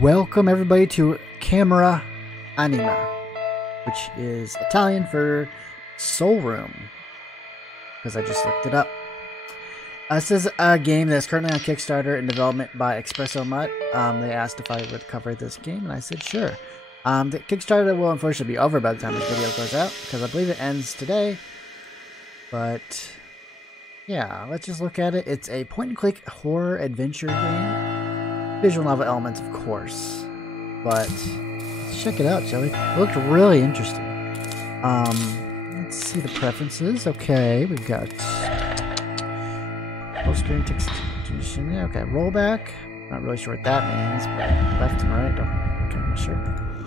Welcome everybody to Camera Anima, which is Italian for Soul Room, because I just looked it up. This is a game that's currently on Kickstarter in development by Espresso Mutt. They asked if I would cover this game, and I said sure. The Kickstarter will unfortunately be over by the time this video goes out, because I believe it ends today. But yeah, let's just look at it. It's a point-and-click horror adventure game. Visual novel elements, of course, but let's check it out, shall we? It looked really interesting. Let's see the preferences. Okay, we've got full screen text. Okay, rollback. Not really sure what that means, but left and right. Okay, I'm not sure.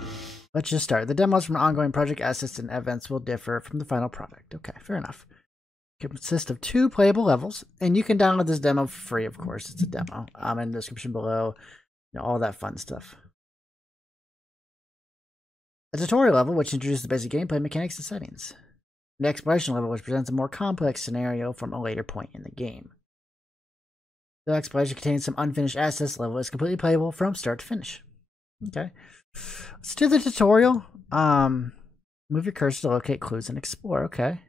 Let's just start. The demos from an ongoing project assets and events will differ from the final product. Okay, fair enough. It consists of 2 playable levels, and you can download this demo for free, of course. It's a demo. In the description below, all that fun stuff. A tutorial level, which introduces the basic gameplay mechanics and settings. An exploration level, which presents a more complex scenario from a later point in the game. The exploration contains some unfinished assets. Level is completely playable from start to finish. Okay. Let's do the tutorial. Move your cursor to locate clues and explore. Okay.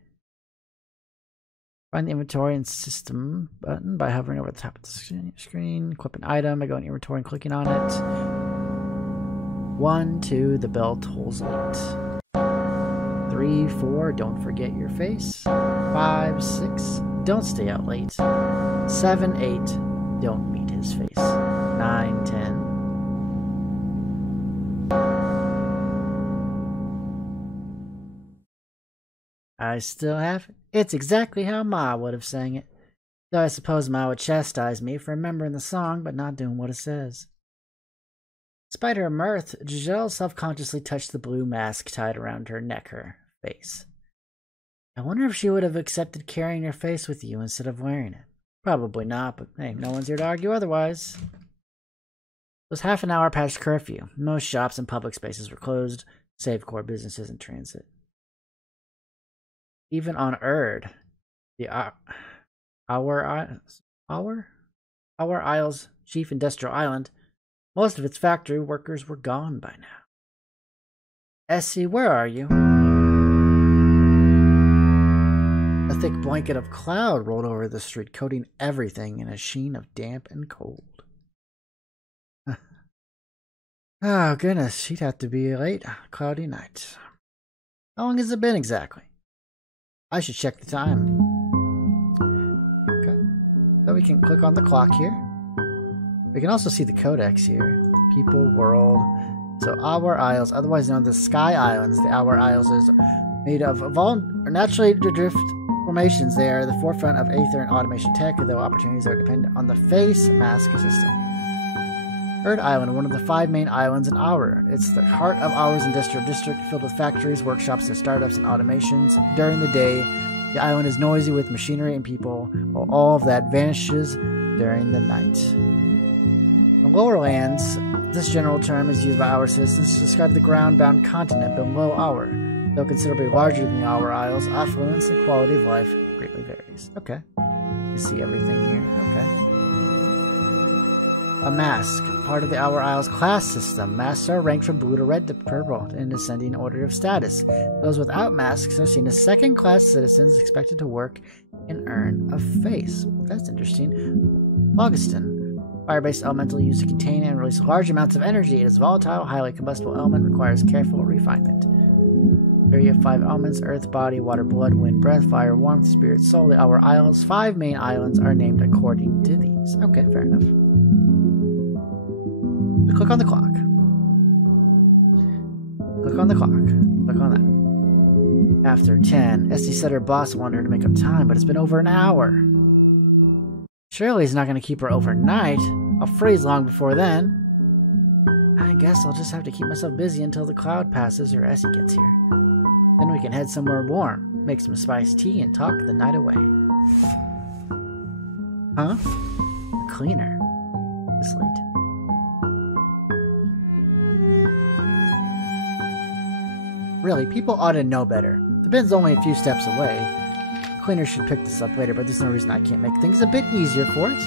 Find the inventory and system button by hovering over the top of the screen. Equip an item by going to inventory and clicking on it. 1, 2, the bell tolls late. 3, 4, don't forget your face. 5, 6, don't stay out late. 7, 8, don't meet his face. 9, 10. I still have it. It's exactly how Ma would have sang it. Though I suppose Ma would chastise me for remembering the song but not doing what it says. Despite her mirth, Giselle self-consciously touched the blue mask tied around her neck, her face. I wonder if she would have accepted carrying her face with you instead of wearing it. Probably not, but hey, no one's here to argue otherwise. It was half an hour past curfew. Most shops and public spaces were closed, save core businesses and transit. Even on Erd, the Our Isle's chief industrial island, most of its factory workers were gone by now. Essie, where are you? A thick blanket of cloud rolled over the street, coating everything in a sheen of damp and cold. Oh, goodness, she'd have to be late. Cloudy night. How long has it been exactly? I should check the time. Okay. So we can click on the clock here. We can also see the codex here. People, world. So Our Isles, otherwise known as Sky Islands. The Our Isles is made of naturally drift formations. They are the forefront of aether and automation tech, though opportunities are dependent on the face mask system. Erd Island, one of the 5 main islands in Our. It's the heart of Our's industrial district, filled with factories, workshops, and startups and automations. During the day, the island is noisy with machinery and people, while all of that vanishes during the night. In lower lands, this general term is used by Our citizens to describe the ground-bound continent below Our. Though considerably larger than the Our Isles, affluence and quality of life greatly varies. Okay. You see everything here. Okay. A mask, part of the Our Isles class system. Masks are ranked from blue to red to purple in ascending order of status. Those without masks are seen as second-class citizens expected to work and earn a face. That's interesting. Phlogiston, fire-based elemental used to contain and release large amounts of energy. It is volatile, highly combustible element, requires careful refinement. Area of 5 elements: earth, body, water, blood, wind, breath, fire, warmth, spirit, soul. The Our Isles' 5 main islands are named according to these. Okay, fair enough. Click on the clock. Click on the clock. Click on that. After 10, Essie said her boss wanted her to make up time, but it's been over an hour. Surely he's not going to keep her overnight. I'll freeze long before then. I guess I'll just have to keep myself busy until the cloud passes or Essie gets here. Then we can head somewhere warm, make some spiced tea, and talk the night away. Huh? The cleaner. It's late. Really, people ought to know better. The bin's only a few steps away. The cleaner should pick this up later, but there's no reason I can't make things a bit easier for it.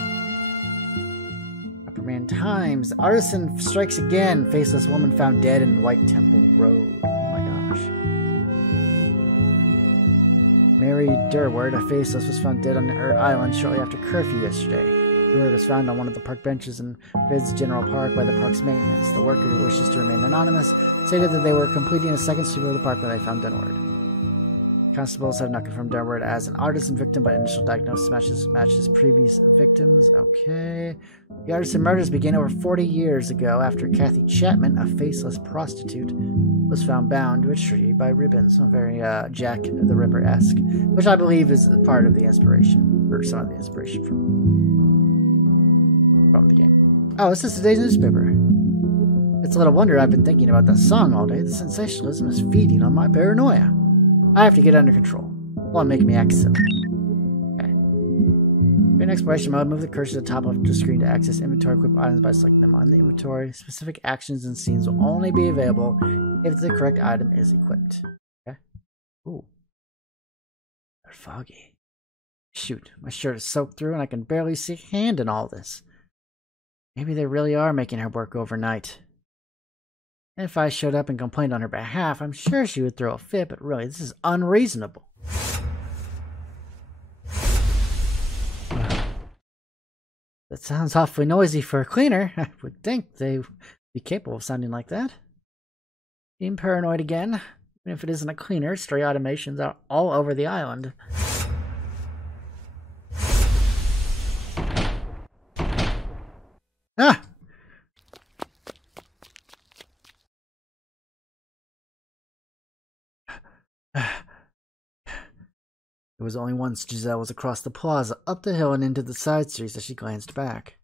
Upper man time. times. Artisan strikes again. Faceless woman found dead in White Temple Road. Oh my gosh. Mary Durward, a faceless, was found dead on the Earth Island shortly after curfew yesterday. Durward was found on one of the park benches in Ridge General Park by the park's maintenance. The worker, who wishes to remain anonymous, stated that they were completing a second sweep of the park when they found Durward. Constables have not confirmed Durward as an artisan victim, but initial diagnosis matches previous victims. Okay. The artisan murders began over 40 years ago after Kathy Chapman, a faceless prostitute, was found bound to a tree by ribbons. Very Jack the Ripper-esque, which I believe is part of the inspiration, or some of the inspiration from the game. Oh, this is today's newspaper. It's little wonder I've been thinking about that song all day. The sensationalism is feeding on my paranoia. I have to get under control. Won't make me act silly. Okay. In exploration mode, move the cursor to the top of the screen to access inventory equipped items by selecting them on the inventory. Specific actions and scenes will only be available if the correct item is equipped. Okay. Ooh. They're foggy. Shoot, my shirt is soaked through and I can barely see a hand in all this. Maybe they really are making her work overnight. If I showed up and complained on her behalf, I'm sure she would throw a fit, but really, this is unreasonable. That sounds awfully noisy for a cleaner. I would think they'd be capable of sounding like that. Being paranoid again. Even if it isn't a cleaner, stray automations are all over the island. Ah! It was only once Giselle was across the plaza, up the hill, and into the side streets as she glanced back.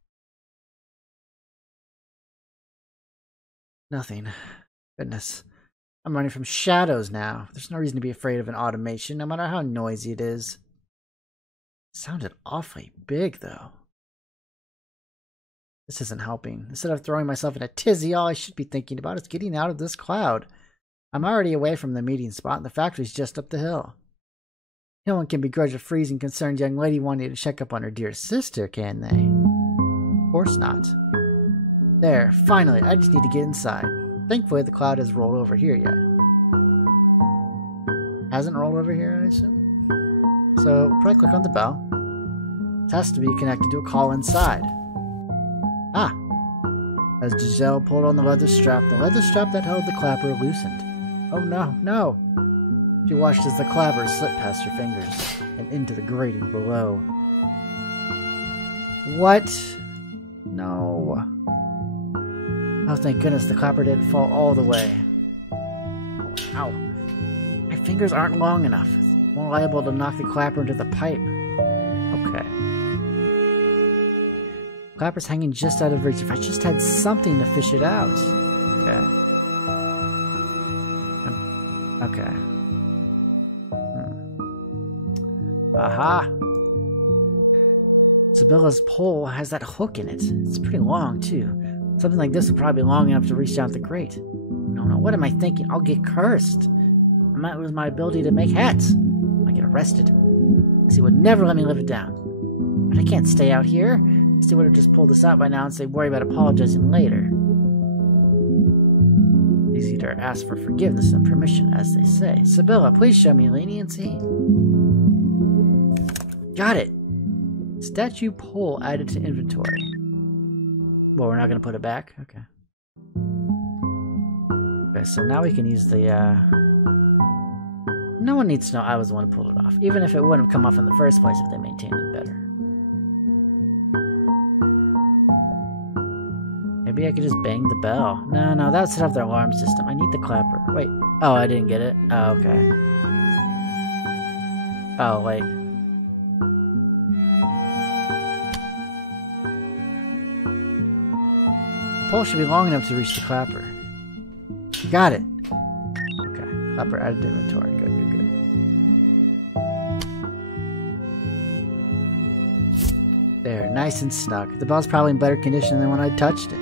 Nothing. Goodness. I'm running from shadows now. There's no reason to be afraid of an automation, no matter how noisy it is. It sounded awfully big, though. This isn't helping. Instead of throwing myself in a tizzy, all I should be thinking about is getting out of this cloud. I'm already away from the meeting spot, and the factory's just up the hill. No one can begrudge a freezing, concerned young lady wanting to check up on her dear sister, can they? Of course not. There, finally, I just need to get inside. Thankfully, the cloud has rolled over here yet. Hasn't rolled over here, I assume? So, probably click on the bell. It has to be connected to a call inside. Ah! As Giselle pulled on the leather strap that held the clapper loosened. Oh no, no! She watched as the clapper slipped past her fingers and into the grating below. What? No. Oh, thank goodness the clapper didn't fall all the way. Oh, ow. My fingers aren't long enough. It's more liable to knock the clapper into the pipe. Okay. Clapper's hanging just out of reach. If I just had something to fish it out. Okay. Okay. Aha! Sibylla's pole has that hook in it. It's pretty long, too. Something like this would probably be long enough to reach down the grate. No, what am I thinking? I'll get cursed. I might lose my ability to make hats. I get arrested. Essie would never let me live it down. But I can't stay out here. Essie would have just pulled this out by now and say worry about apologizing later. Easy to ask for forgiveness and permission, as they say. Sibylla, please show me leniency. Got it! Statue pole added to inventory. Well, we're not going to put it back? Okay. Okay, so now we can use the, No one needs to know I was the one who pulled it off, even if it wouldn't have come off in the first place if they maintained it better. Maybe I could just bang the bell. No, that would set off their alarm system. I need the clapper. Wait. Oh, I didn't get it. Oh, okay. Oh, wait. The pole should be long enough to reach the clapper. Got it. Okay. Clapper added to inventory. Good. There, nice and snug. The bell's probably in better condition than when I touched it.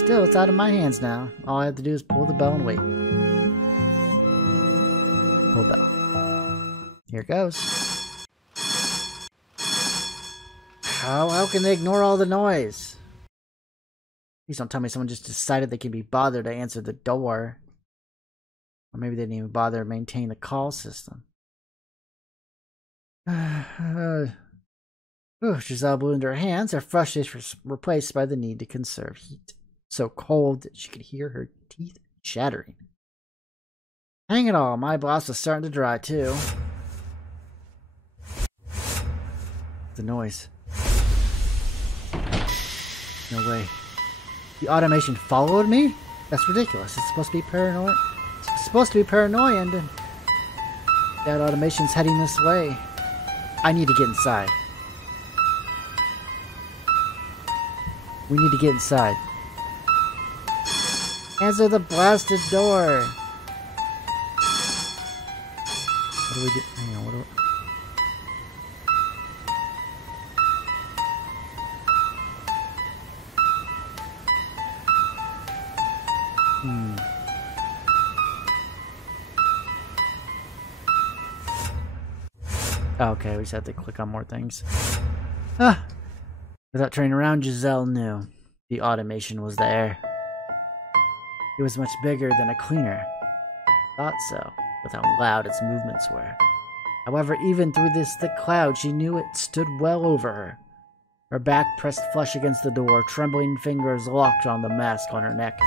Still, it's out of my hands now. All I have to do is pull the bell and wait. Pull bell. Here it goes. How can they ignore all the noise? Please don't tell me someone just decided they can be bothered to answer the door. Or maybe they didn't even bother to maintain the call system. Giselle blew into her hands, her frustration was replaced by the need to conserve heat. So cold that she could hear her teeth shattering. Hang it all, my blouse was starting to dry too. The noise. No way. The automation followed me? That's ridiculous. It's supposed to be paranoid. It's supposed to be paranoid, and that automation's heading this way. I need to get inside. We need to get inside. Answer the blasted door. What do we do? Hang on, what do we... Okay, we just have to click on more things. Without turning around, Giselle knew the automation was there. It was much bigger than a cleaner. Thought so, with how loud its movements were. However, even through this thick cloud, she knew it stood well over her. Her back pressed flush against the door, trembling fingers locked on the mask on her neck.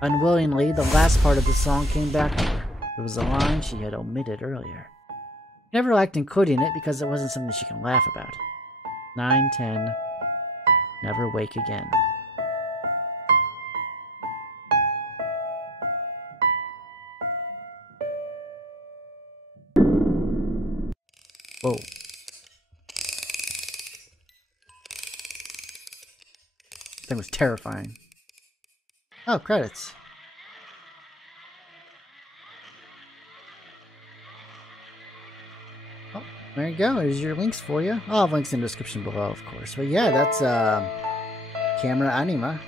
Unwillingly, the last part of the song came back to her. It was a line she had omitted earlier. She never liked including it because it wasn't something she can laugh about. 9:10. Never wake again. Whoa. That thing was terrifying. Oh, credits. Oh, there you go. There's your links for you. I'll have links in the description below, of course. But yeah, that's camera Anima.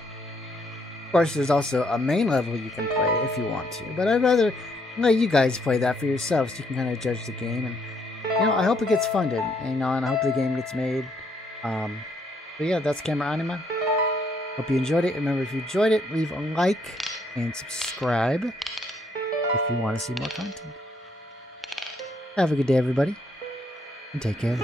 Of course, there's also a main level you can play if you want to. But I'd rather let you guys play that for yourselves so you can kind of judge the game. And, you know, I hope it gets funded. And, you know, and I hope the game gets made. But yeah, that's camera Anima. Hope you enjoyed it. Remember, if you enjoyed it, leave a like and subscribe if you want to see more content. Have a good day, everybody, and take care.